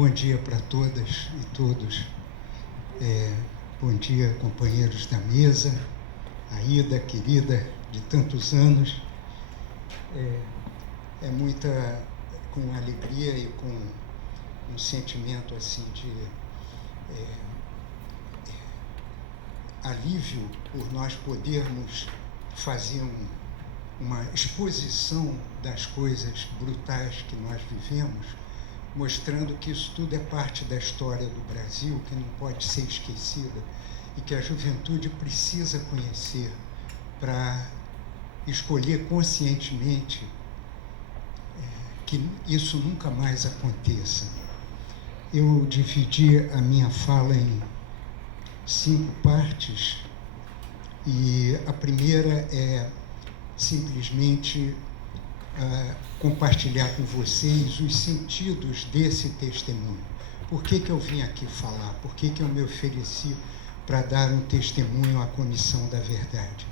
Bom dia para todas e todos. Bom dia, companheiros da mesa, Aida, querida, de tantos anos. Muita, com alegria e com um sentimento assim de alívio por nós podermos fazer uma exposição das coisas brutais que nós vivemos, mostrando que isso tudo é parte da história do Brasil, que não pode ser esquecida e que a juventude precisa conhecer para escolher conscientemente que isso nunca mais aconteça. Eu dividi a minha fala em 5 partes e a primeira é simplesmente compartilhar com vocês os sentidos desse testemunho. Por que eu vim aqui falar? Por que eu me ofereci para dar um testemunho à Comissão da Verdade?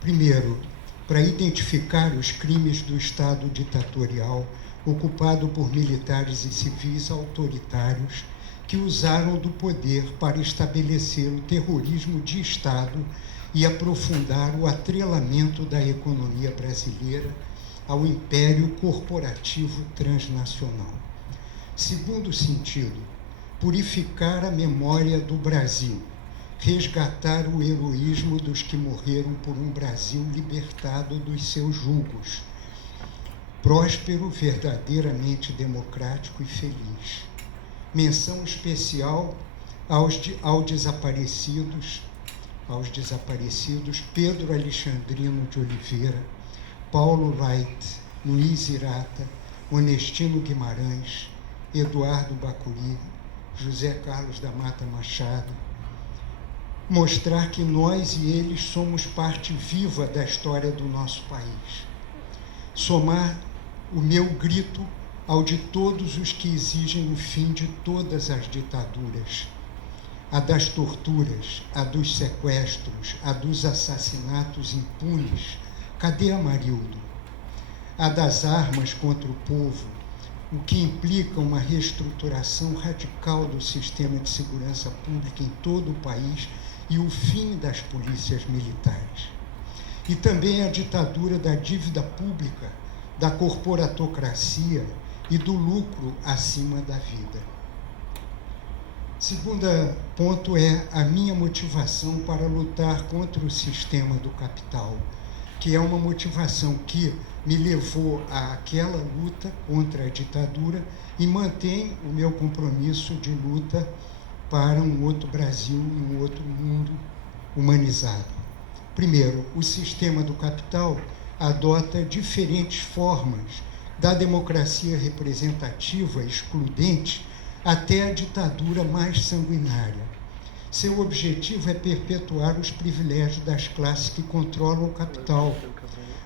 Primeiro, para identificar os crimes do Estado ditatorial ocupado por militares e civis autoritários que usaram do poder para estabelecer o terrorismo de Estado e aprofundar o atrelamento da economia brasileira ao império corporativo transnacional. Segundo sentido, purificar a memória do Brasil, resgatar o heroísmo dos que morreram por um Brasil libertado dos seus julgos, próspero, verdadeiramente democrático e feliz. Menção especial aos desaparecidos Pedro Alexandrino de Oliveira, Paulo Wright, Luiz Irata, Onestino Guimarães, Eduardo Bacuri, José Carlos da Mata Machado. Mostrar que nós e eles somos parte viva da história do nosso país. Somar o meu grito ao de todos os que exigem o fim de todas as ditaduras, a das torturas, a dos sequestros, a dos assassinatos impunes. Cadê Amarildo? A das armas contra o povo, o que implica uma reestruturação radical do sistema de segurança pública em todo o país e o fim das polícias militares. E também a ditadura da dívida pública, da corporatocracia e do lucro acima da vida. Segundo ponto é a minha motivação para lutar contra o sistema do capital, que é uma motivação que me levou àquela luta contra a ditadura e mantém o meu compromisso de luta para um outro Brasil e um outro mundo humanizado. Primeiro, o sistema do capital adota diferentes formas, da democracia representativa excludente até a ditadura mais sanguinária. Seu objetivo é perpetuar os privilégios das classes que controlam o capital.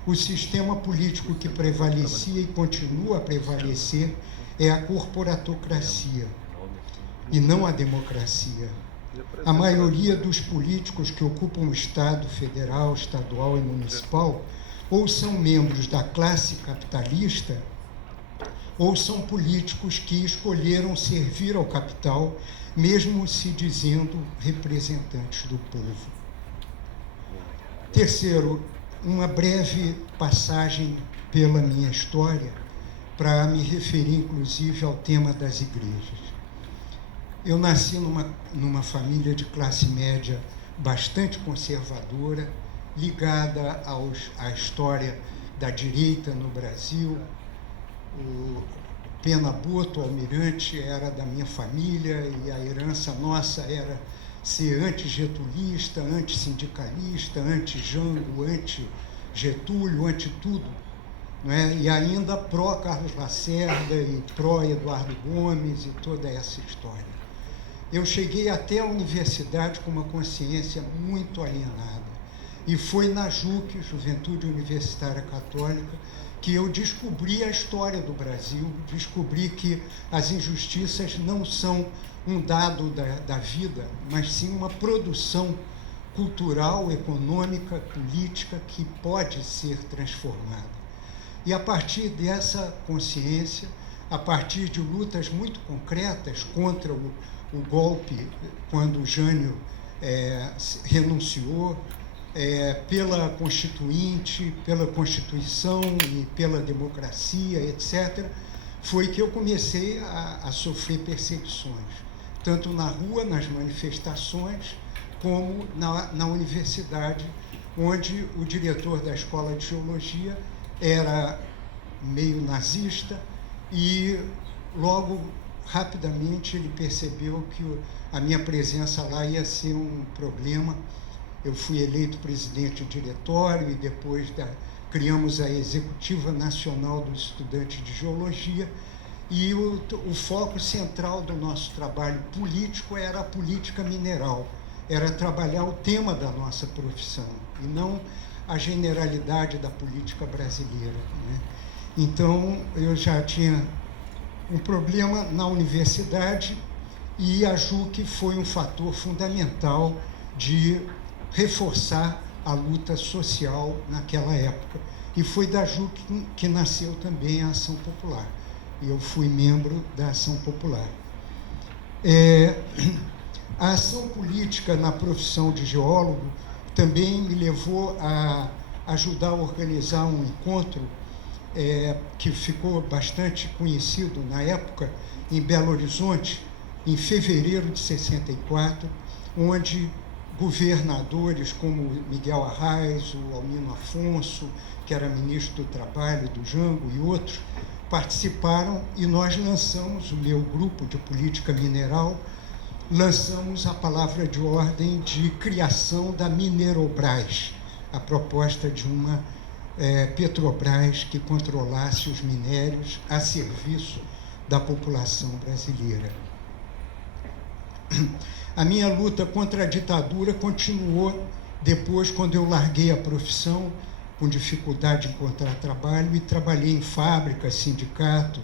O sistema político que prevalecia e continua a prevalecer é a corporatocracia e não a democracia. A maioria dos políticos que ocupam o Estado federal, estadual e municipal ou são membros da classe capitalista ou são políticos que escolheram servir ao capital, mesmo se dizendo representantes do povo. Terceiro, uma breve passagem pela minha história, para me referir, inclusive, ao tema das igrejas. Eu nasci numa família de classe média bastante conservadora, ligada à história da direita no Brasil. O Pena Boto, almirante, era da minha família e a herança nossa era ser anti-getulista, anti-sindicalista, anti-Jango, anti-Getúlio, anti-tudo, não é? E ainda pró-Carlos Lacerda e pró-Eduardo Gomes e toda essa história. Eu cheguei até a universidade com uma consciência muito alienada. E foi na JUC, Juventude Universitária Católica, que eu descobri a história do Brasil, descobri que as injustiças não são um dado da vida, mas sim uma produção cultural, econômica, política que pode ser transformada. E a partir dessa consciência, a partir de lutas muito concretas contra o golpe, quando o Jânio renunciou, pela Constituinte, pela Constituição e pela democracia, etc., foi que eu comecei a sofrer perseguições, tanto na rua, nas manifestações, como na universidade, onde o diretor da Escola de Geologia era meio nazista e logo, rapidamente, ele percebeu que a minha presença lá ia ser um problema. Eu fui eleito presidente do diretório e depois criamos a Executiva Nacional dos Estudantes de Geologia, e o foco central do nosso trabalho político era a política mineral, era trabalhar o tema da nossa profissão, e não a generalidade da política brasileira, né? Então, eu já tinha um problema na universidade, e a JUC foi um fator fundamental de reforçar a luta social naquela época. E foi da JUC que nasceu também a Ação Popular. E eu fui membro da Ação Popular. A ação política na profissão de geólogo também me levou a ajudar a organizar um encontro que ficou bastante conhecido na época, em Belo Horizonte, em fevereiro de 64, onde governadores como Miguel Arraes, o Almino Afonso, que era ministro do Trabalho, do Jango, e outros, participaram, e nós lançamos, o meu grupo de política mineral, lançamos a palavra de ordem de criação da Minerobras, a proposta de uma Petrobras que controlasse os minérios a serviço da população brasileira. A minha luta contra a ditadura continuou depois, quando eu larguei a profissão, com dificuldade de encontrar trabalho, e trabalhei em fábrica, sindicato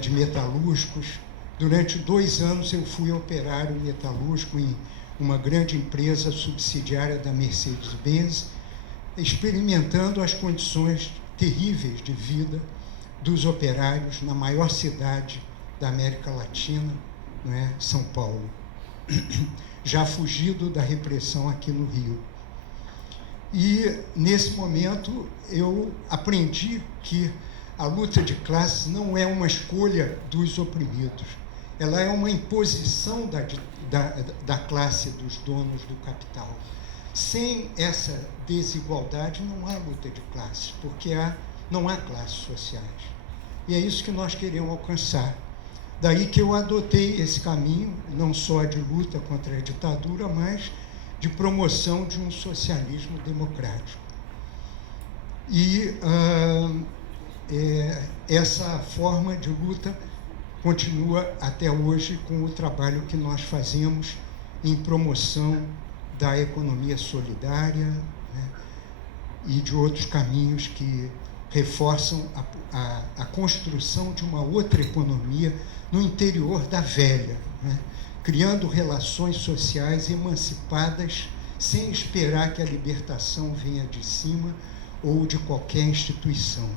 de metalúrgicos. Durante 2 anos eu fui operário metalúrgico em uma grande empresa subsidiária da Mercedes-Benz, experimentando as condições terríveis de vida dos operários na maior cidade da América Latina, né, São Paulo, já fugido da repressão aqui no Rio. E, nesse momento, eu aprendi que a luta de classes não é uma escolha dos oprimidos, ela é uma imposição da classe dos donos do capital. Sem essa desigualdade não há luta de classes, porque não há classes sociais. E é isso que nós queremos alcançar. Daí que eu adotei esse caminho, não só de luta contra a ditadura, mas de promoção de um socialismo democrático. E essa forma de luta continua até hoje com o trabalho que nós fazemos em promoção da economia solidária, né, e de outros caminhos que reforçam a construção de uma outra economia no interior da velha, né, criando relações sociais emancipadas, sem esperar que a libertação venha de cima ou de qualquer instituição.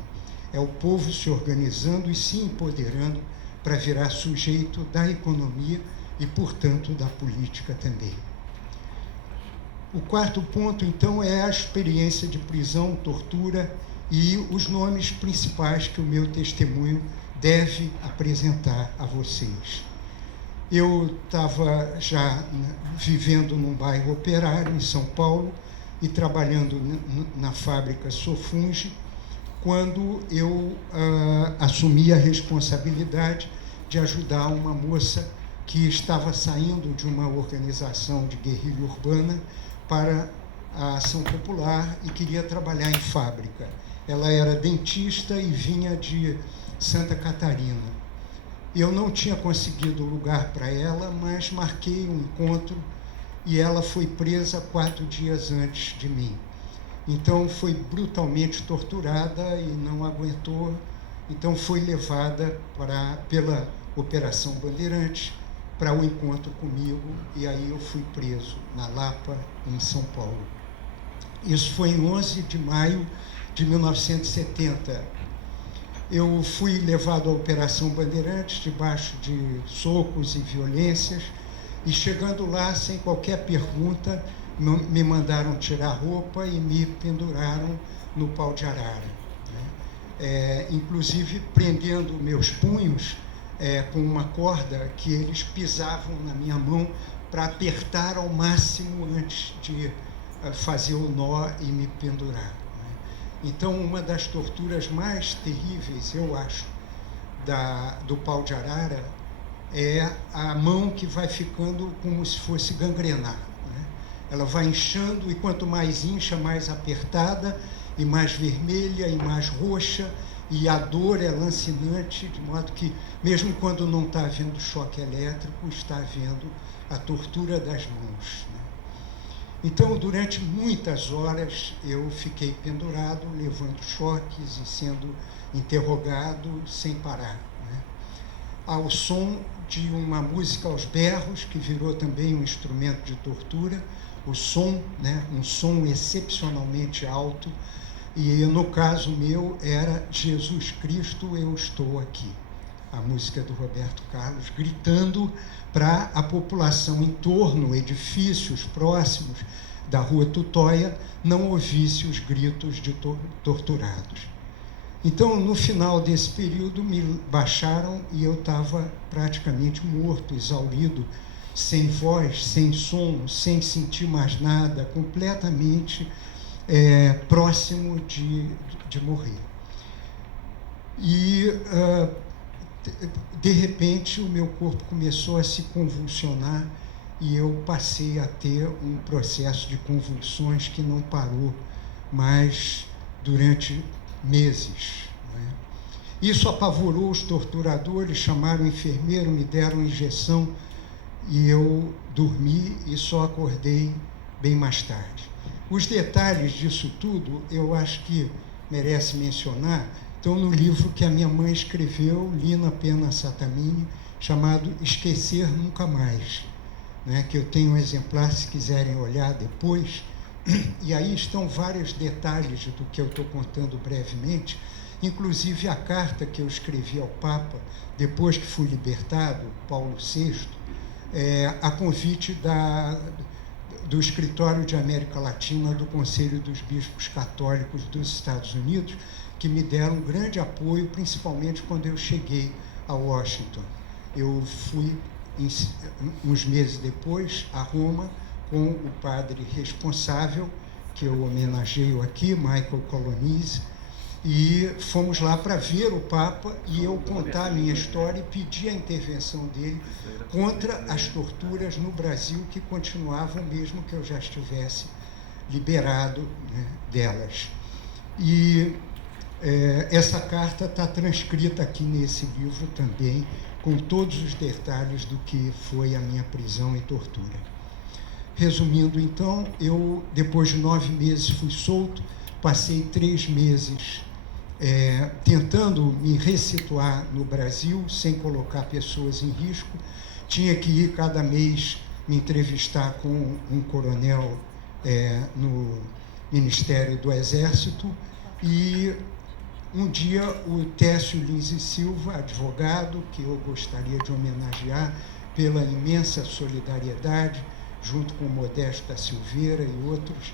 É o povo se organizando e se empoderando para virar sujeito da economia e, portanto, da política também. O quarto ponto, então, é a experiência de prisão, tortura e os nomes principais que o meu testemunho deve apresentar a vocês. Eu estava já vivendo num bairro operário em São Paulo e trabalhando na fábrica Sofunge, quando eu assumi a responsabilidade de ajudar uma moça que estava saindo de uma organização de guerrilha urbana para a Ação Popular e queria trabalhar em fábrica. Ela era dentista e vinha de Santa Catarina. Eu não tinha conseguido lugar para ela, mas marquei um encontro e ela foi presa 4 dias antes de mim. Então foi brutalmente torturada e não aguentou, então foi levada pela Operação Bandeirantes para o encontro comigo, e aí eu fui preso na Lapa, em São Paulo. Isso foi em 11 de maio de 1970. eu fui levado à Operação Bandeirantes, debaixo de socos e violências, e chegando lá, sem qualquer pergunta, me mandaram tirar a roupa e me penduraram no pau de arara, né? Inclusive prendendo meus punhos com uma corda que eles pisavam na minha mão para apertar ao máximo antes de fazer o nó e me pendurar, né? Então, uma das torturas mais terríveis, eu acho, do pau de arara é a mão que vai ficando como se fosse gangrenar, né? Ela vai inchando e quanto mais incha, mais apertada e mais vermelha e mais roxa, e a dor é lancinante, de modo que, mesmo quando não está havendo choque elétrico, está havendo a tortura das mãos, né? Então, durante muitas horas, eu fiquei pendurado, levando choques e sendo interrogado sem parar, né? Ao som de uma música aos berros, que virou também um instrumento de tortura, o som, né? Um som excepcionalmente alto, e no caso meu era Jesus Cristo, eu estou aqui. A música do Roberto Carlos, gritando para a população em torno, edifícios próximos da Rua Tutóia, não ouvisse os gritos de torturados. Então, no final desse período, me baixaram e eu estava praticamente morto, exaurido, sem voz, sem som, sem sentir mais nada, completamente próximo de morrer. E, de repente, o meu corpo começou a se convulsionar e eu passei a ter um processo de convulsões que não parou mais durante meses, né? Isso apavorou os torturadores, chamaram o enfermeiro, me deram injeção e eu dormi e só acordei bem mais tarde. Os detalhes disso tudo, eu acho que merece mencionar, estão no livro que a minha mãe escreveu, Lina Pena Satamini, chamado Esquecer Nunca Mais, né? Que eu tenho um exemplar, se quiserem olhar depois, e aí estão vários detalhes do que eu estou contando brevemente, inclusive a carta que eu escrevi ao Papa, depois que fui libertado, Paulo VI, a convite do Escritório de América Latina do Conselho dos Bispos Católicos dos Estados Unidos, que me deram um grande apoio, principalmente quando eu cheguei a Washington. Eu fui, uns meses depois, a Roma, com o padre responsável, que eu homenageio aqui, Michael Colonise, e fomos lá para ver o Papa e eu contar a minha história e pedir a intervenção dele contra as torturas no Brasil que continuavam, mesmo que eu já estivesse liberado, né, delas. E essa carta está transcrita aqui nesse livro também, com todos os detalhes do que foi a minha prisão e tortura. Resumindo, então, eu, depois de 9 meses, fui solto, passei 3 meses tentando me ressituar no Brasil, sem colocar pessoas em risco. Tinha que ir cada mês me entrevistar com um coronel no Ministério do Exército, e um dia o Técio Lins e Silva, advogado, que eu gostaria de homenagear pela imensa solidariedade, junto com o Modesto da Silveira e outros,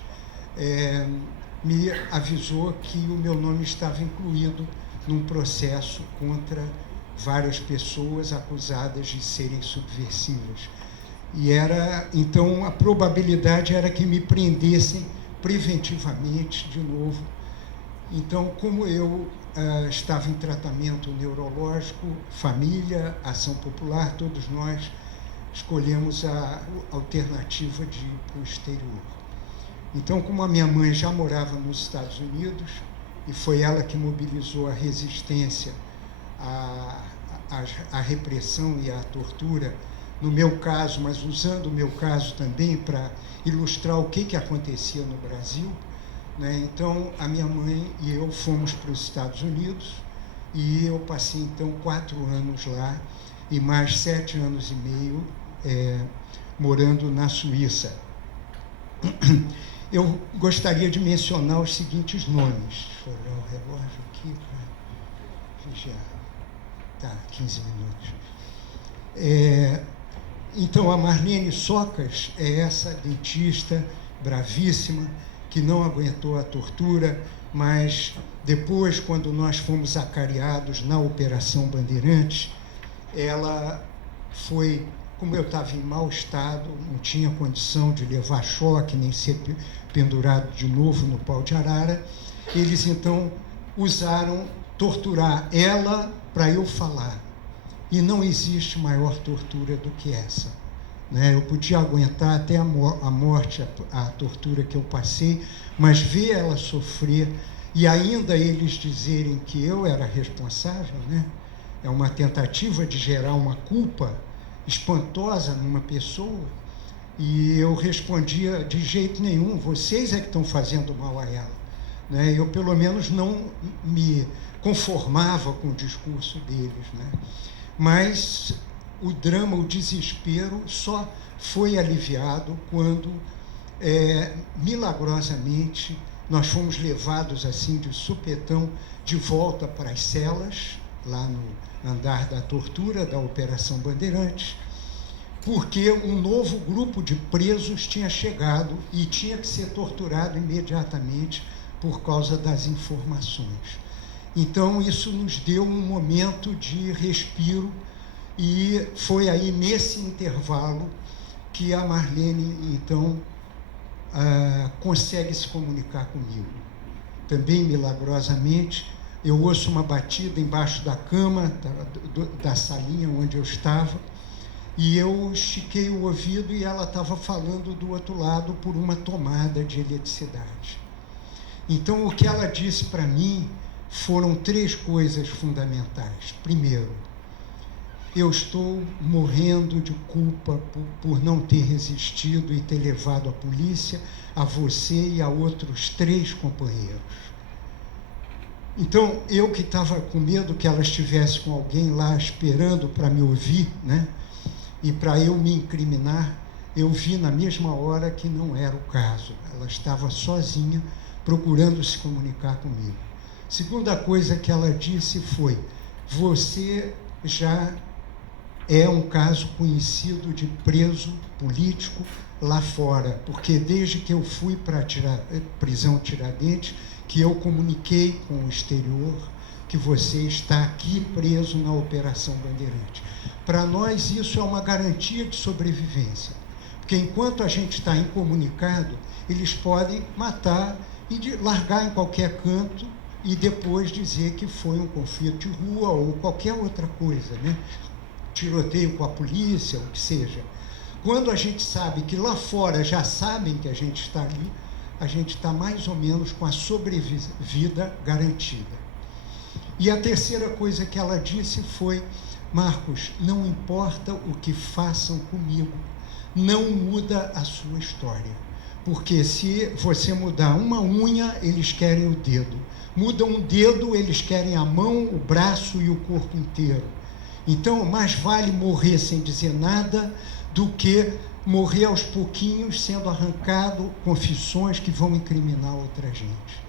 me avisou que o meu nome estava incluído num processo contra várias pessoas acusadas de serem subversivas. E então, a probabilidade era que me prendessem preventivamente de novo. Então, como eu estava em tratamento neurológico, família, ação popular, todos nós escolhemos a alternativa de ir para o exterior. Então, como a minha mãe já morava nos Estados Unidos, e foi ela que mobilizou a resistência à repressão e à tortura, no meu caso, mas usando o meu caso também para ilustrar o que acontecia no Brasil, né? Então, a minha mãe e eu fomos para os Estados Unidos, e eu passei, então, 4 anos lá, e mais 7 anos e meio morando na Suíça. Eu gostaria de mencionar os seguintes nomes. Deixa eu olhar o relógio aqui. vigiar. Tá, 15 minutos. Então, a Marlene Socas é essa dentista bravíssima, que não aguentou a tortura, mas depois, quando nós fomos acariados na Operação Bandeirantes, ela foi, como eu estava em mau estado, não tinha condição de levar choque, nem ser pendurado de novo no pau de arara, eles então usaram torturar ela para eu falar. E não existe maior tortura do que essa. Né? Eu podia aguentar até a morte, a tortura que eu passei, mas ver ela sofrer e ainda eles dizerem que eu era responsável, né? É uma tentativa de gerar uma culpa espantosa numa pessoa. E eu respondia, de jeito nenhum, vocês é que estão fazendo mal a ela. Né? Eu, pelo menos, não me conformava com o discurso deles. Né? Mas o drama, o desespero, só foi aliviado quando, milagrosamente, nós fomos levados, assim, de supetão, de volta para as celas, lá no andar da tortura, da Operação Bandeirantes, porque um novo grupo de presos tinha chegado e tinha que ser torturado imediatamente por causa das informações. Então, isso nos deu um momento de respiro e foi aí, nesse intervalo, que a Marlene, então, consegue se comunicar comigo. Também, milagrosamente, eu ouço uma batida embaixo da cama, da salinha onde eu estava, e eu estiquei o ouvido e ela estava falando do outro lado por uma tomada de eletricidade. Então, o que ela disse para mim foram 3 coisas fundamentais. Primeiro, eu estou morrendo de culpa por não ter resistido e ter levado a polícia, a você e a outros 3 companheiros. Então, eu que estava com medo que ela estivesse com alguém lá esperando para me ouvir, né? E para eu me incriminar, eu vi na mesma hora que não era o caso. Ela estava sozinha, procurando se comunicar comigo. Segunda coisa que ela disse foi: você já é um caso conhecido de preso político lá fora, porque desde que eu fui para a prisão Tiradentes, que eu comuniquei com o exterior que você está aqui preso na Operação Bandeirantes. Para nós, isso é uma garantia de sobrevivência, porque enquanto a gente está incomunicado, eles podem matar e largar em qualquer canto e depois dizer que foi um conflito de rua ou qualquer outra coisa, né? Tiroteio com a polícia, o que seja. Quando a gente sabe que lá fora já sabem que a gente está ali, a gente está mais ou menos com a sobrevida garantida. E a terceira coisa que ela disse foi: Marcos, não importa o que façam comigo, não muda a sua história. Porque se você mudar uma unha, eles querem o dedo. Muda um dedo, eles querem a mão, o braço e o corpo inteiro. Então, mais vale morrer sem dizer nada do que morrer aos pouquinhos, sendo arrancado confissões que vão incriminar outra gente.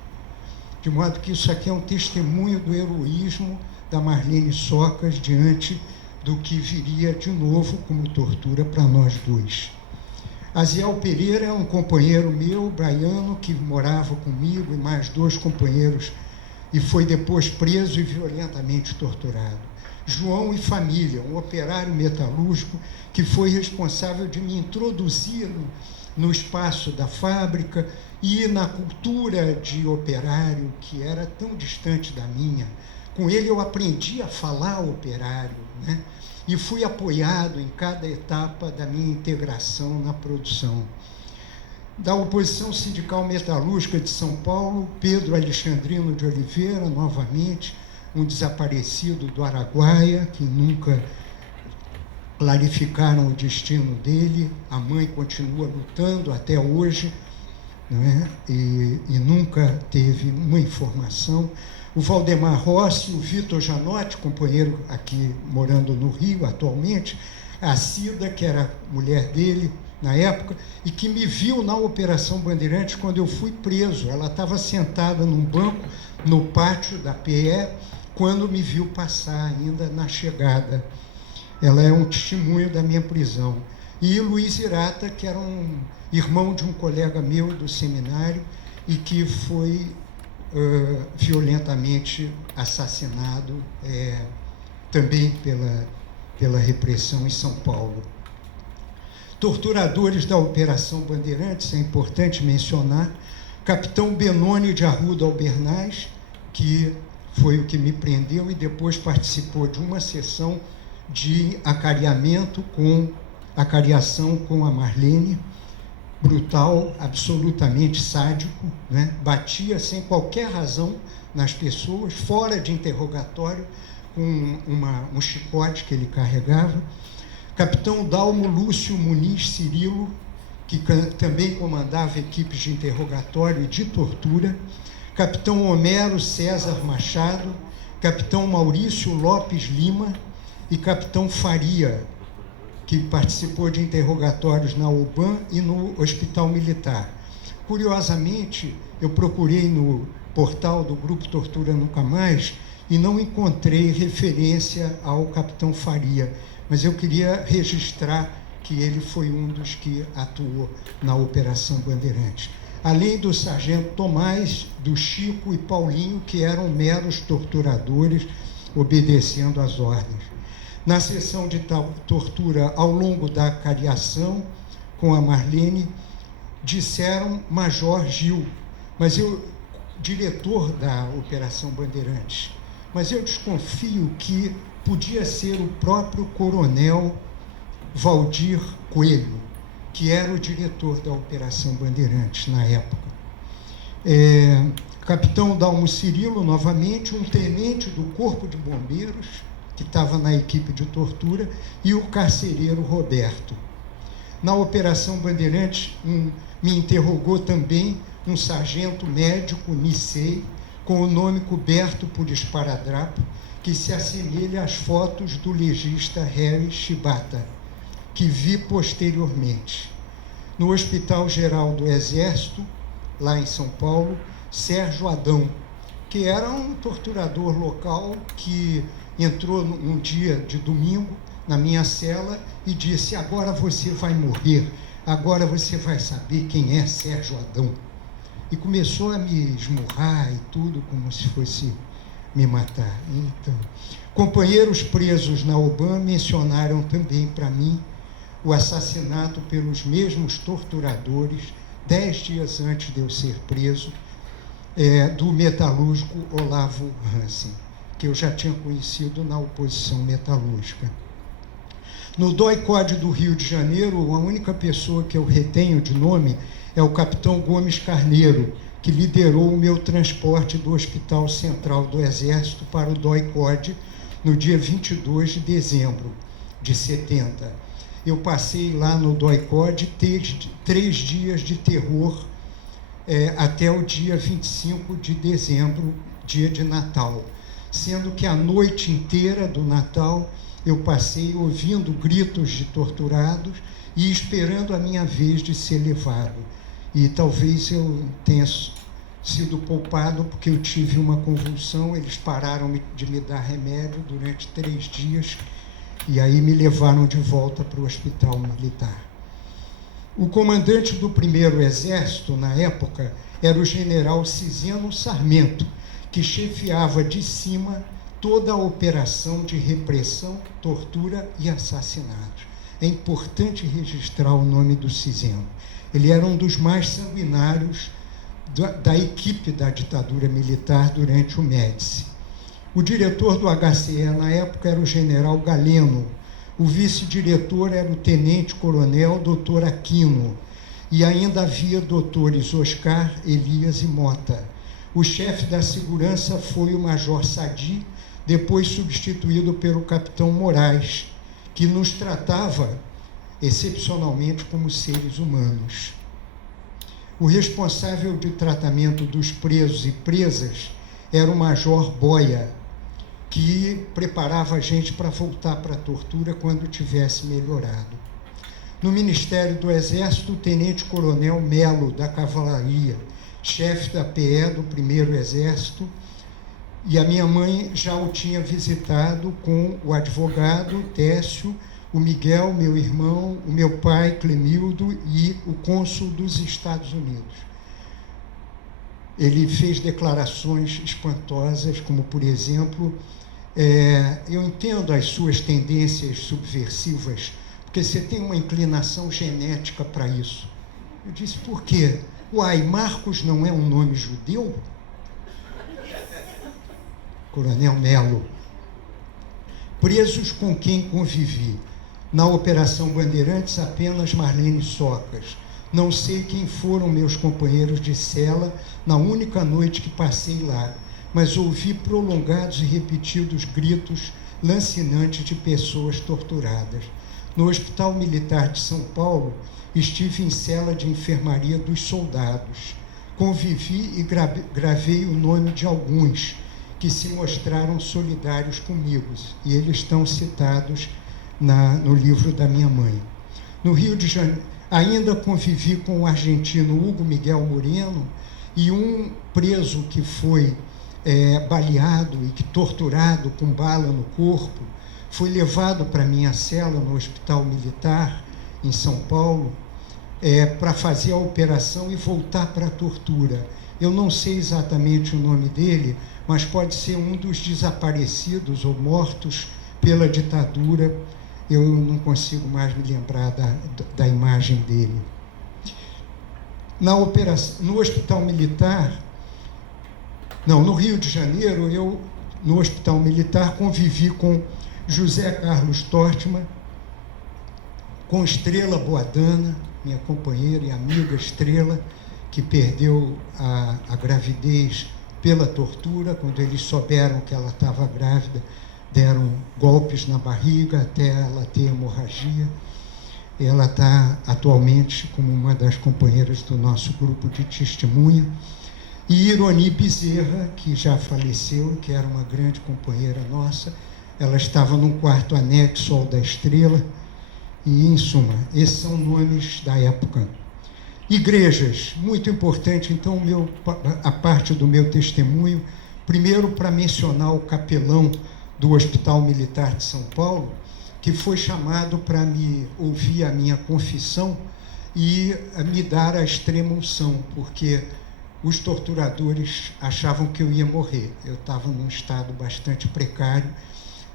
De modo que isso aqui é um testemunho do heroísmo da Marlene Socas diante do que viria de novo como tortura para nós dois. Aziel Pereira é um companheiro meu, baiano, que morava comigo e mais 2 companheiros e foi depois preso e violentamente torturado. João e família, um operário metalúrgico que foi responsável de me introduzir no espaço da fábrica e na cultura de operário que era tão distante da minha. Com ele eu aprendi a falar operário, né? E fui apoiado em cada etapa da minha integração na produção. Da oposição sindical metalúrgica de São Paulo, Pedro Alexandrino de Oliveira, novamente, um desaparecido do Araguaia, que nunca clarificaram o destino dele. A mãe continua lutando até hoje, não é? E nunca teve uma informação. O Valdemar Rossi, o Vitor Janotti, companheiro aqui morando no Rio atualmente, a Cida, que era mulher dele na época, e que me viu na Operação Bandeirantes quando eu fui preso. Ela estava sentada num banco no pátio da PE, quando me viu passar ainda na chegada. Ela é um testemunho da minha prisão. E Luiz Irata, que era um irmão de um colega meu do seminário e que foi violentamente assassinado também pela repressão em São Paulo. Torturadores da Operação Bandeirantes, é importante mencionar, capitão Benoni de Arruda Albernaz, que foi o que me prendeu e depois participou de uma sessão de acariação com a Marlene, brutal, absolutamente sádico, né? Batia sem qualquer razão nas pessoas, fora de interrogatório, com um chicote que ele carregava. Capitão Dalmo Lúcio Muniz Cirilo, que também comandava equipes de interrogatório e de tortura. Capitão Homero César Machado, capitão Maurício Lopes Lima e capitão Faria, que participou de interrogatórios na UBAN e no Hospital Militar. Curiosamente, eu procurei no portal do Grupo Tortura Nunca Mais e não encontrei referência ao capitão Faria, mas eu queria registrar que ele foi um dos que atuou na Operação Bandeirantes. Além do sargento Tomás, do Chico e Paulinho, que eram meros torturadores, obedecendo às ordens. Na sessão de tortura, ao longo da acariação com a Marlene, disseram Major Gil, diretor da Operação Bandeirantes. Mas eu desconfio que podia ser o próprio coronel Valdir Coelho, que era o diretor da Operação Bandeirantes na época. Capitão Dalmo Cirilo, novamente, um tenente do Corpo de Bombeiros, que estava na equipe de tortura, e o carcereiro Roberto. Na Operação Bandeirantes, me interrogou também um sargento médico, Nicei, com o nome coberto por esparadrapo, que se assemelha às fotos do legista Harry Shibata, que vi posteriormente. No Hospital Geral do Exército, lá em São Paulo, Sérgio Adão, que era um torturador local que entrou um dia de domingo na minha cela e disse: agora você vai morrer, agora você vai saber quem é Sérgio Adão. E começou a me esmurrar e tudo, como se fosse me matar. Então, companheiros presos na UBAN mencionaram também para mim o assassinato pelos mesmos torturadores, 10 dias antes de eu ser preso, do metalúrgico Olavo Hansen, que eu já tinha conhecido na oposição metalúrgica. No DOI-CODE do Rio de Janeiro, a única pessoa que eu retenho de nome é o capitão Gomes Carneiro, que liderou o meu transporte do Hospital Central do Exército para o DOI-CODE no dia 22 de dezembro de 70. Eu passei lá no DOI-CODE 3 dias de terror até o dia 25 de dezembro, dia de Natal, sendo que a noite inteira do Natal eu passei ouvindo gritos de torturados e esperando a minha vez de ser levado. E talvez eu tenha sido poupado porque eu tive uma convulsão, eles pararam de me dar remédio durante 3 dias e aí me levaram de volta para o Hospital Militar. O comandante do 1º Exército, na época, era o general Ciseno Sarmento, que chefiava de cima toda a operação de repressão, tortura e assassinatos. É importante registrar o nome do Ciseno. Ele era um dos mais sanguinários da equipe da ditadura militar durante o Médici. O diretor do HCE na época era o general Galeno, o vice-diretor era o tenente-coronel Dr. Aquino, e ainda havia doutores Oscar, Elias e Mota. O chefe da segurança foi o major Sadi, depois substituído pelo capitão Moraes, que nos tratava excepcionalmente como seres humanos. O responsável de tratamento dos presos e presas era o major Boia, que preparava a gente para voltar para a tortura quando tivesse melhorado. No Ministério do Exército, o tenente-coronel Melo, da Cavalaria, chefe da PE do 1º Exército, E a minha mãe já o tinha visitado com o advogado Técio, o Miguel, meu irmão, o meu pai, Clemildo, e o cônsul dos Estados Unidos. Ele fez declarações espantosas, como, por exemplo, eu entendo as suas tendências subversivas, porque você tem uma inclinação genética para isso. Eu disse, por quê? Uai, Marcos não é um nome judeu? Coronel Melo. Presos com quem convivi. Na Operação Bandeirantes, apenas Marlene Socas. Não sei quem foram meus companheiros de cela na única noite que passei lá, mas ouvi prolongados e repetidos gritos lancinantes de pessoas torturadas. No Hospital Militar de São Paulo, estive em cela de enfermaria dos soldados. Convivi e gravei o nome de alguns que se mostraram solidários comigo, e eles estão citados no livro da minha mãe. No Rio de Janeiro, ainda convivi com o argentino Hugo Miguel Moreno e um preso que foi baleado e que torturado com bala no corpo, foi levado para minha cela no Hospital Militar, em São Paulo, para fazer a operação e voltar para a tortura. Eu não sei exatamente o nome dele, mas pode ser um dos desaparecidos ou mortos pela ditadura. Eu não consigo mais me lembrar da imagem dele. No Hospital Militar, no Rio de Janeiro, no Hospital Militar, convivi com José Carlos Tortman, com Estrela Boadana, minha companheira e amiga Estrela, que perdeu a gravidez pela tortura. Quando eles souberam que ela estava grávida, deram golpes na barriga até ela ter hemorragia. Ela está atualmente como uma das companheiras do nosso grupo de testemunha. E Ironi Bezerra, que já faleceu, que era uma grande companheira nossa, ela estava num quarto anexo ao da Estrela. E, em suma, esses são nomes da época. Igrejas, muito importante, então, a parte do meu testemunho, primeiro para mencionar o capelão do Hospital Militar de São Paulo, que foi chamado para me ouvir a minha confissão e me dar a extrema unção, porque os torturadores achavam que eu ia morrer. Eu estava num estado bastante precário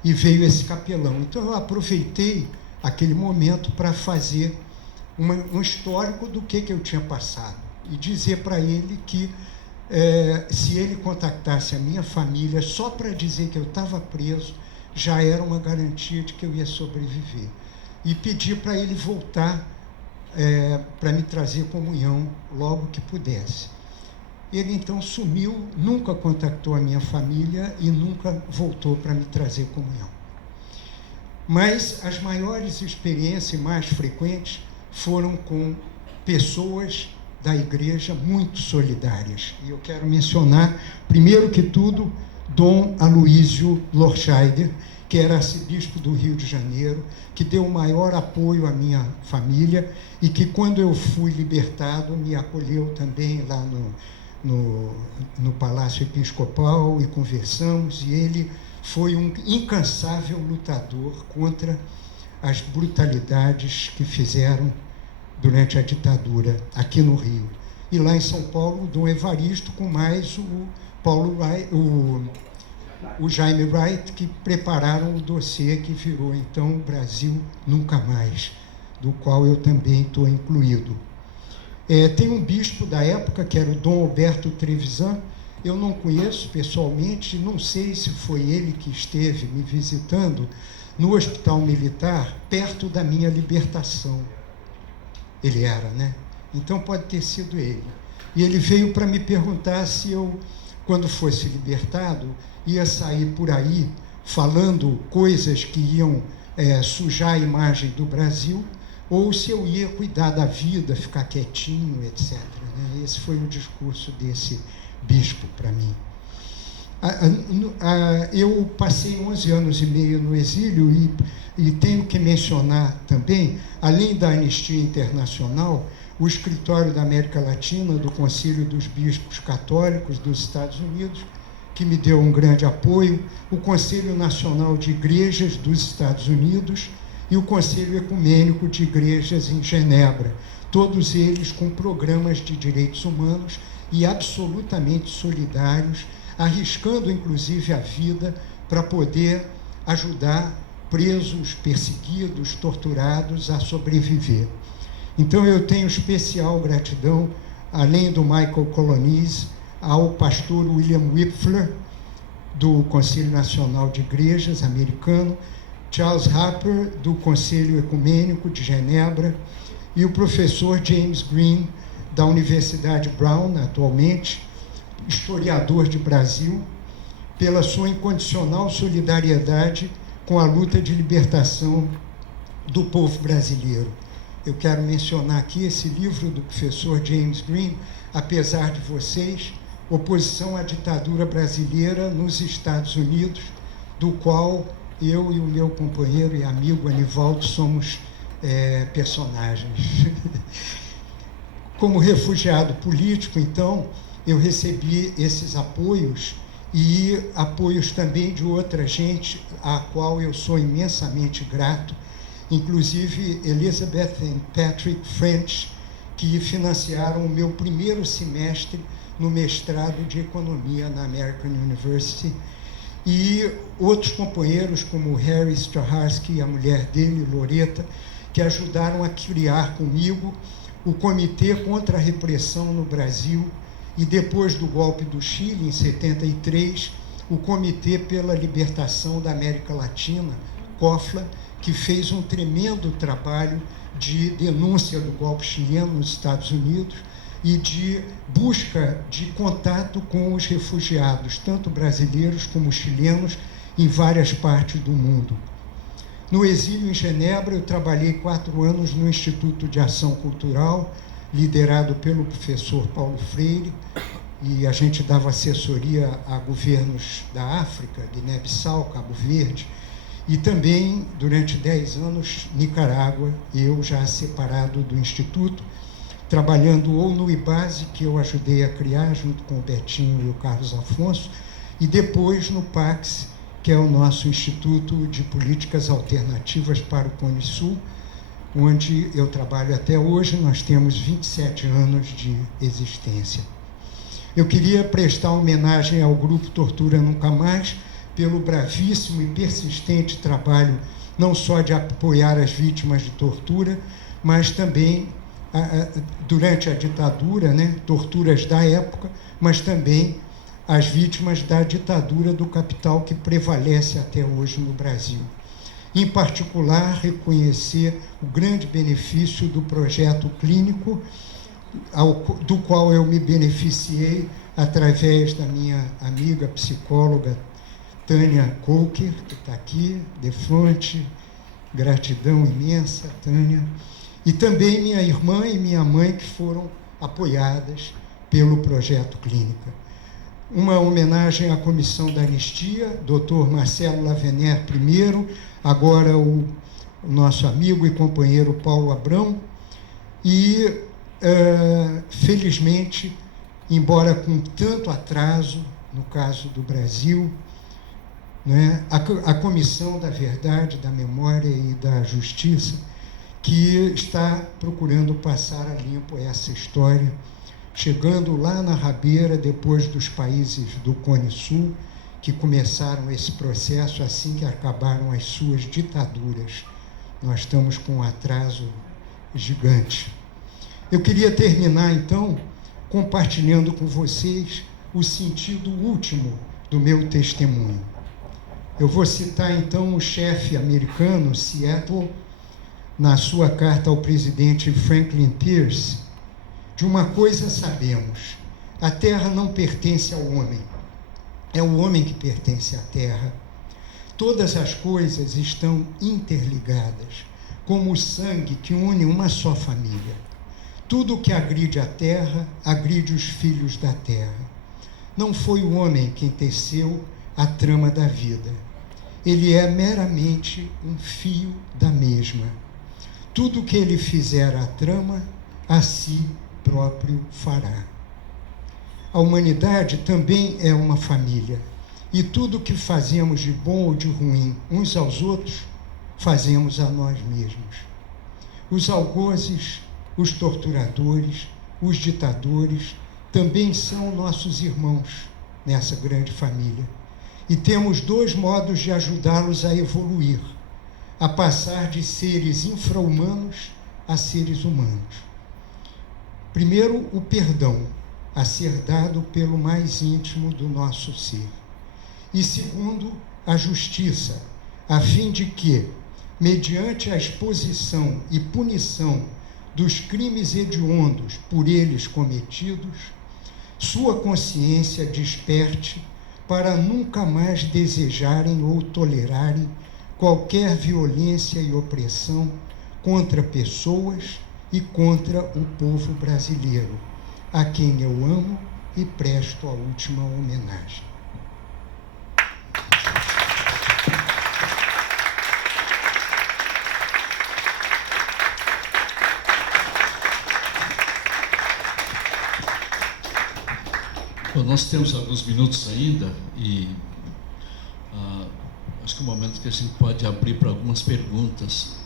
e veio esse capelão. Então eu aproveitei aquele momento para fazer um histórico do que eu tinha passado e dizer para ele que se ele contactasse a minha família só para dizer que eu estava preso, já era uma garantia de que eu ia sobreviver. E pedi para ele voltar para me trazer comunhão logo que pudesse. Ele então sumiu, nunca contactou a minha família e nunca voltou para me trazer comunhão. Mas as maiores experiências e mais frequentes foram com pessoas da igreja muito solidárias. E eu quero mencionar, primeiro que tudo, Dom Aloísio Lorscheider, que era arcebispo do Rio de Janeiro, que deu o maior apoio à minha família e que, quando eu fui libertado, me acolheu também lá no Palácio Episcopal e conversamos, e ele foi um incansável lutador contra as brutalidades que fizeram durante a ditadura aqui no Rio. E lá em São Paulo, o Dom Evaristo, com mais o Jaime Wright, que prepararam o dossiê que virou, então, o Brasil Nunca Mais, do qual eu também estou incluído. Tem um bispo da época, que era o Dom Alberto Trevisan. Eu não conheço pessoalmente, não sei se foi ele que esteve me visitando no Hospital Militar, perto da minha libertação. Ele era, né? Então pode ter sido ele. E ele veio para me perguntar se eu, quando fosse libertado, ia sair por aí falando coisas que iam sujar a imagem do Brasil, ou se eu ia cuidar da vida, ficar quietinho, etc. Né? Esse foi o discurso desse bispo para mim. Eu passei 11 anos e meio no exílio e tenho que mencionar também, além da Anistia Internacional, o Escritório da América Latina do Concílio dos Bispos Católicos dos Estados Unidos, que me deu um grande apoio, o Conselho Nacional de Igrejas dos Estados Unidos e o Conselho Ecumênico de Igrejas em Genebra, todos eles com programas de direitos humanos e absolutamente solidários, arriscando inclusive a vida para poder ajudar presos, perseguidos, torturados a sobreviver. Então eu tenho especial gratidão, além do Michael Colonize, ao pastor William Wipfler, do Conselho Nacional de Igrejas americano, Charles Harper, do Conselho Ecumênico de Genebra, e o professor James Green, da Universidade Brown, atualmente, historiador de Brasil, pela sua incondicional solidariedade com a luta de libertação do povo brasileiro. Eu quero mencionar aqui esse livro do professor James Green, Apesar de Vocês, Oposição à Ditadura Brasileira nos Estados Unidos, do qual eu e o meu companheiro e amigo Anivaldo somos personagens. Como refugiado político, então, eu recebi esses apoios e apoios também de outra gente, a qual eu sou imensamente grato, inclusive Elizabeth e Patrick French, que financiaram o meu primeiro semestre no mestrado de Economia na American University, e outros companheiros, como Harry Straharsky e a mulher dele, Loreta, que ajudaram a criar comigo o Comitê contra a Repressão no Brasil e, depois do golpe do Chile, em 73, o Comitê pela Libertação da América Latina, COFLA, que fez um tremendo trabalho de denúncia do golpe chileno nos Estados Unidos e de busca de contato com os refugiados, tanto brasileiros como chilenos, em várias partes do mundo. No exílio em Genebra, eu trabalhei 4 anos no Instituto de Ação Cultural, liderado pelo professor Paulo Freire, e a gente dava assessoria a governos da África, Guiné-Bissau, Cabo Verde, e também, durante 10 anos, Nicarágua, eu já separado do Instituto, trabalhando ou no IBASE, que eu ajudei a criar, junto com o Betinho e o Carlos Afonso, e depois no PAX, que é o nosso Instituto de Políticas Alternativas para o Cone Sul, onde eu trabalho até hoje. Nós temos 27 anos de existência. Eu queria prestar homenagem ao Grupo Tortura Nunca Mais, pelo bravíssimo e persistente trabalho, não só de apoiar as vítimas de tortura, mas também, durante a ditadura, torturas da época, mas também as vítimas da ditadura do capital que prevalece até hoje no Brasil. Em particular, reconhecer o grande benefício do projeto clínico, do qual eu me beneficiei através da minha amiga psicóloga Tânia Coker, que está aqui, de frente, gratidão imensa, Tânia, e também minha irmã e minha mãe, que foram apoiadas pelo projeto Clínica. Uma homenagem à Comissão da Anistia, Dr. Marcelo Lavener primeiro, agora o nosso amigo e companheiro Paulo Abrão, e, felizmente, embora com tanto atraso, no caso do Brasil, a Comissão da Verdade, da Memória e da Justiça, que está procurando passar a limpo essa história, chegando lá na rabeira, depois dos países do Cone Sul, que começaram esse processo assim que acabaram as suas ditaduras. Nós estamos com um atraso gigante. Eu queria terminar, então, compartilhando com vocês o sentido último do meu testemunho. Eu vou citar, então, o chefe americano, Seattle, na sua carta ao presidente Franklin Pierce: de uma coisa sabemos, a terra não pertence ao homem, é o homem que pertence à terra. Todas as coisas estão interligadas, como o sangue que une uma só família. Tudo que agride a terra, agride os filhos da terra. Não foi o homem quem teceu a trama da vida. Ele é meramente um fio da mesma. Tudo que ele fizer a trama, a si próprio fará. A humanidade também é uma família. E tudo o que fazemos de bom ou de ruim uns aos outros, fazemos a nós mesmos. Os algozes, os torturadores, os ditadores também são nossos irmãos nessa grande família. E temos dois modos de ajudá-los a evoluir, a passar de seres infra-humanos a seres humanos. Primeiro, o perdão, a ser dado pelo mais íntimo do nosso ser. E segundo, a justiça, a fim de que, mediante a exposição e punição dos crimes hediondos por eles cometidos, sua consciência desperte para nunca mais desejarem ou tolerarem qualquer violência e opressão contra pessoas e contra o povo brasileiro, a quem eu amo e presto a última homenagem. Bom, nós temos alguns minutos ainda e acho que é o momento que a gente pode abrir para algumas perguntas,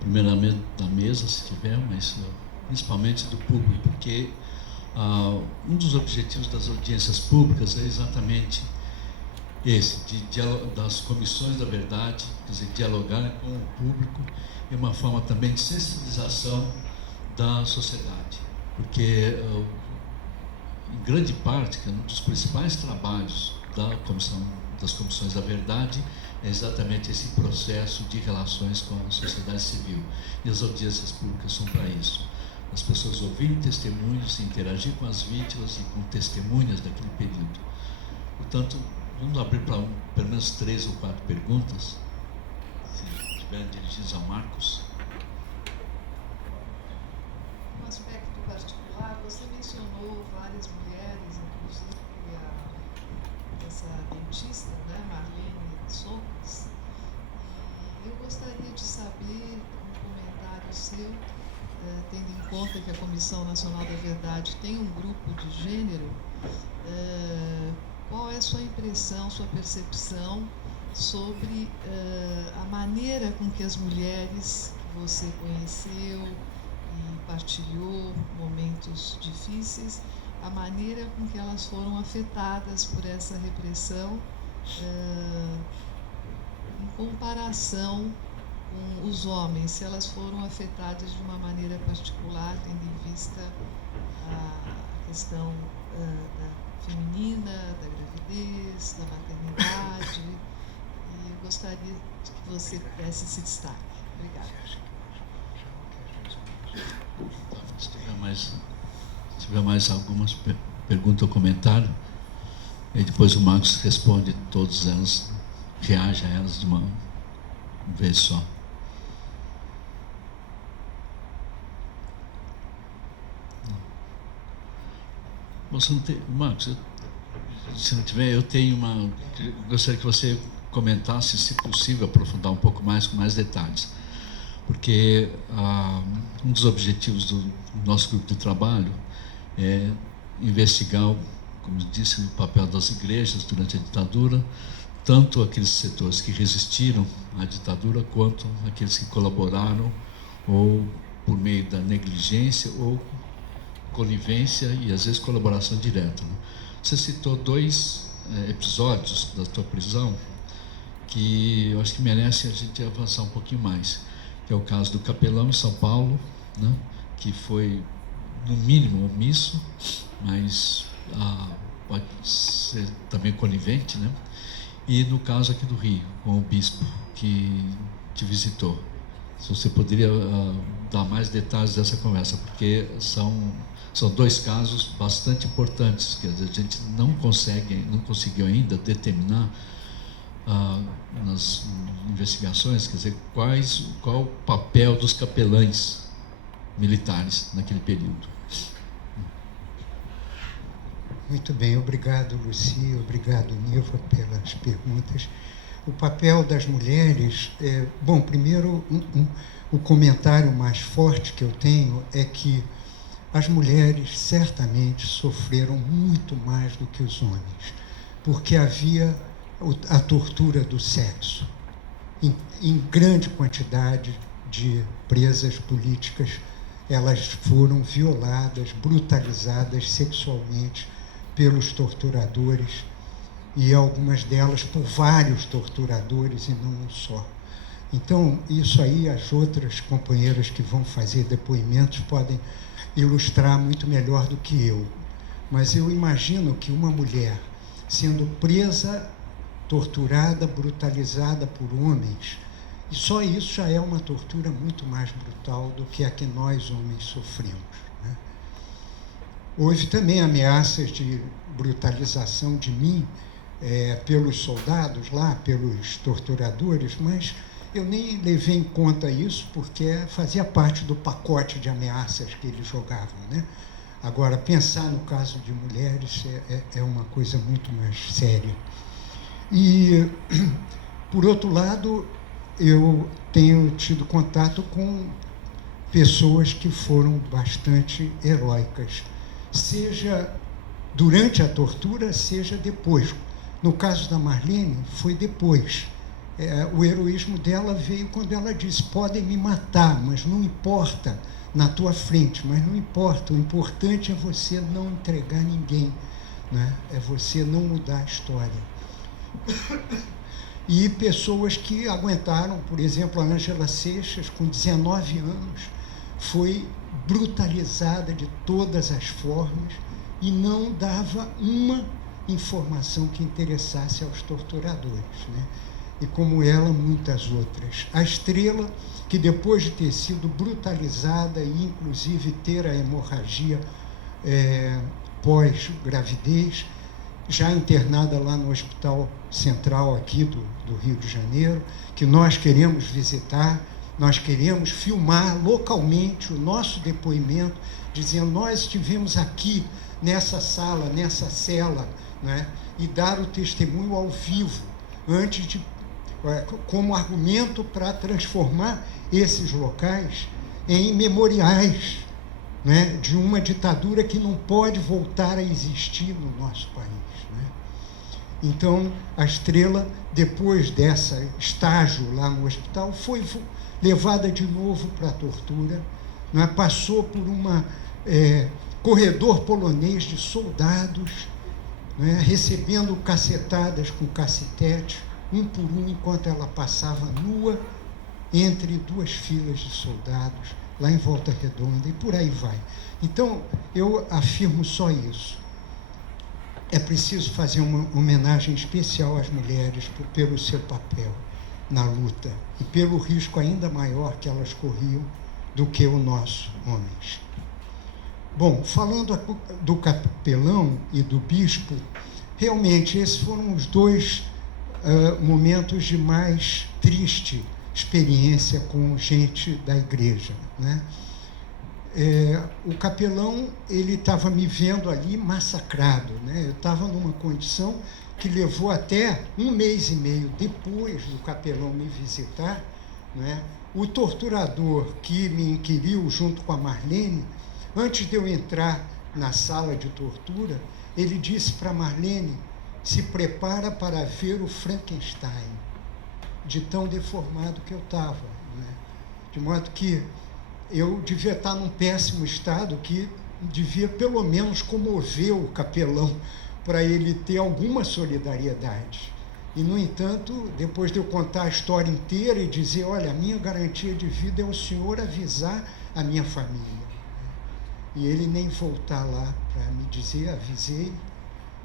primeiramente da mesa, se tiver, mas principalmente do público, porque um dos objetivos das audiências públicas é exatamente esse, das comissões da verdade, quer dizer, dialogar com o público e uma forma também de sensibilização da sociedade, porque em grande parte, que é um dos principais trabalhos das comissões da verdade é exatamente esse processo de relações com a sociedade civil. E as audiências públicas são para isso. As pessoas ouvirem testemunhos, interagir com as vítimas e com testemunhas daquele período. Portanto, vamos abrir para pelo menos 3 ou 4 perguntas, se estiverem dirigidas ao Marcos. Um aspecto particular, você mencionou várias mulheres, inclusive essa dentista, né, Marlene Socas, e eu gostaria de saber um comentário seu, tendo em conta que a Comissão Nacional da Verdade tem um grupo de gênero, qual é a sua impressão, sua percepção sobre a maneira com que as mulheres que você conheceu e partilhou momentos difíceis, a maneira com que elas foram afetadas por essa repressão em comparação com os homens, se elas foram afetadas de uma maneira particular, tendo em vista a questão da feminina, da gravidez, da maternidade, e eu gostaria que você desse esse destaque. Obrigada. Se tiver mais algumas perguntas ou comentário, e depois o Marcos responde todas elas, reage a elas de uma vez só. Você não tem, Marcos, se não tiver, eu tenho gostaria que você comentasse, se possível, aprofundar um pouco mais, com mais detalhes. Porque um dos objetivos do nosso grupo de trabalho é investigar, como disse, o papel das igrejas durante a ditadura, tanto aqueles setores que resistiram à ditadura, quanto aqueles que colaboraram, ou por meio da negligência, ou conivência e às vezes colaboração direta. Né? Você citou 2 episódios da tua prisão que eu acho que merecem a gente avançar um pouquinho mais, que é o caso do capelão em São Paulo, né? Que foi no mínimo omisso, mas pode ser também conivente, né? E no caso aqui do Rio, com o bispo que te visitou. Se você poderia dar mais detalhes dessa conversa, porque são 2 casos bastante importantes, que a gente não conseguiu ainda determinar nas investigações, quer dizer, qual o papel dos capelães militares naquele período. Muito bem, obrigado, Luci, obrigado, Niva, pelas perguntas. O papel das mulheres, bom, primeiro, o comentário mais forte que eu tenho é que as mulheres certamente sofreram muito mais do que os homens, porque havia a tortura do sexo. Em grande quantidade de presas políticas, elas foram violadas, brutalizadas sexualmente pelos torturadores, e algumas delas por vários torturadores e não um só. Então, isso aí as outras companheiras que vão fazer depoimentos podem ilustrar muito melhor do que eu. Mas eu imagino que uma mulher sendo presa, torturada, brutalizada por homens, e só isso já é uma tortura muito mais brutal do que a que nós homens sofremos, né? Houve também ameaças de brutalização de mim pelos soldados lá, pelos torturadores, mas eu nem levei em conta isso porque fazia parte do pacote de ameaças que eles jogavam, né? Agora, pensar no caso de mulheres é uma coisa muito mais séria. E, por outro lado, eu tenho tido contato com pessoas que foram bastante heróicas, seja durante a tortura, seja depois. No caso da Marlene, foi depois. O heroísmo dela veio quando ela disse: podem me matar, mas não importa, na tua frente, mas não importa, o importante é você não entregar ninguém, né? É você não mudar a história. E pessoas que aguentaram, por exemplo, a Ângela Seixas, com 19 anos, foi brutalizada de todas as formas e não dava uma informação que interessasse aos torturadores, né? E como ela, muitas outras. A Estrela, que depois de ter sido brutalizada e inclusive ter a hemorragia pós-gravidez, já internada lá no Hospital Central aqui do Rio de Janeiro, que nós queremos visitar, nós queremos filmar localmente o nosso depoimento, dizendo: nós estivemos aqui, nessa sala, nessa cela, né, e dar o testemunho ao vivo, antes de, como argumento para transformar esses locais em memoriais, né, de uma ditadura que não pode voltar a existir no nosso país, né? Então, a Estrela, depois desse estágio lá no hospital, foi levada de novo para a tortura, né? Passou por um corredor polonês de soldados, né, recebendo cacetadas com cacetete, um por um, enquanto ela passava nua entre duas filas de soldados, lá em Volta Redonda, e por aí vai. Então, eu afirmo só isso. É preciso fazer uma homenagem especial às mulheres pelo seu papel na luta e pelo risco ainda maior que elas corriam do que o nosso, homens. Bom, falando do capelão e do bispo, realmente esses foram os dois momentos de mais triste experiência com gente da igreja, né? O capelão, ele estava me vendo ali massacrado, né? Eu estava numa condição que levou até 1 mês e meio depois do capelão me visitar, né? O torturador que me inquiriu junto com a Marlene, antes de eu entrar na sala de tortura, ele disse para a Marlene: se prepara para ver o Frankenstein, de tão deformado que eu estava, né? De modo que eu devia estar num péssimo estado, que devia pelo menos comover o capelão para ele ter alguma solidariedade. E, no entanto, depois de eu contar a história inteira e dizer: olha, a minha garantia de vida é o senhor avisar a minha família. E ele nem voltar lá para me dizer: avisei,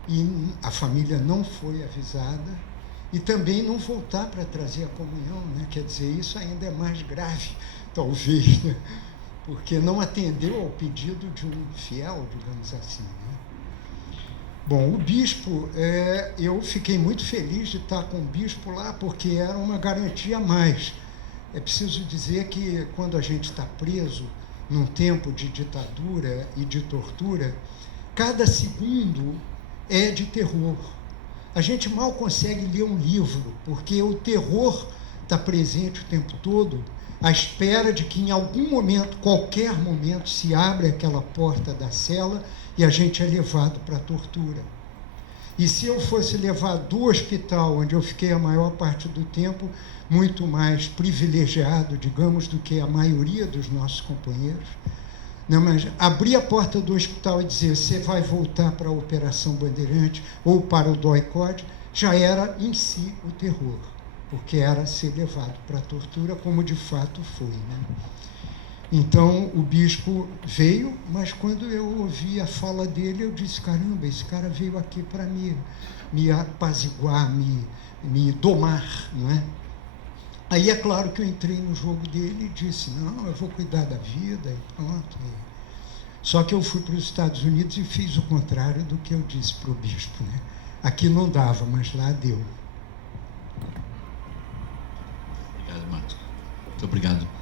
e a família não foi avisada, e também não voltar para trazer a comunhão, né? Quer dizer, isso ainda é mais grave, talvez, né? Porque não atendeu ao pedido de um fiel, digamos assim, né? Bom, o bispo, eu fiquei muito feliz de estar com o bispo lá, porque era uma garantia a mais. É preciso dizer que quando a gente está preso num tempo de ditadura e de tortura, cada segundo é de terror. A gente mal consegue ler um livro, porque o terror está presente o tempo todo, à espera de que em algum momento, qualquer momento, se abre aquela porta da cela e a gente é levado para a tortura. E se eu fosse levado do hospital, onde eu fiquei a maior parte do tempo, muito mais privilegiado, digamos, do que a maioria dos nossos companheiros, não, mas abrir a porta do hospital e dizer você vai voltar para a Operação Bandeirante ou para o DOI-CODE, já era em si o terror, porque era ser levado para a tortura, como de fato foi, né? Então, o bispo veio, mas quando eu ouvi a fala dele, eu disse, caramba, esse cara veio aqui para me apaziguar, me domar, não é? Aí é claro que eu entrei no jogo dele e disse, não, eu vou cuidar da vida e pronto. Só que eu fui para os Estados Unidos e fiz o contrário do que eu disse para o bispo, né? Aqui não dava, mas lá deu. Obrigado, Marcos. Muito obrigado.